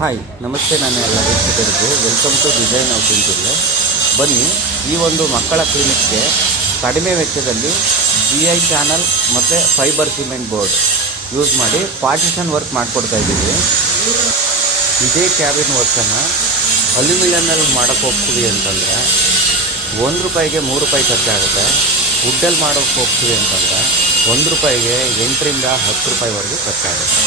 Hi ನಮಸ್ತೆ, ನಾನು ಎಲ್ಲ ವೀಕ್ಷಕರಿಗೂ welcome to design of interior. ಬನ್ನಿ, ಈ ಒಂದು ಮಕ್ಕಳ ಕ್ಲಿನಿಕ್ಗೆ ಕಡಿಮೆ ವೆಚ್ಚದಲ್ಲಿ GI ಚಾನಲ್ ಮತ್ತು ಫೈಬರ್ ಸಿಮೆಂಟ್ ಬೋರ್ಡ್ ಯೂಸ್ ಮಾಡಿ ಪಾರ್ಟಿಷನ್ ವರ್ಕ್ ಮಾಡಿಕೊಡ್ತಾ ಇದ್ದೀವಿ. ಇದೇ ಕ್ಯಾಬಿನ್ ವರ್ಕನ್ನು ಅಲ್ಯೂಮಿನಿಯಮ್ನಲ್ಲಿ ಮಾಡೋಕ್ಕೆ ಹೋಗ್ತೀವಿ ಅಂತಂದರೆ ₹1ಗೆ ₹3 ಖರ್ಚಾಗುತ್ತೆ. ವುಡ್ಡಲ್ಲಿ ಮಾಡೋಕ್ಕೆ ಹೋಗ್ತೀವಿ ಅಂತಂದರೆ ₹1ಗೆ 8ರಿಂದ ₹10ವರೆಗೂ ಖರ್ಚಾಗುತ್ತೆ.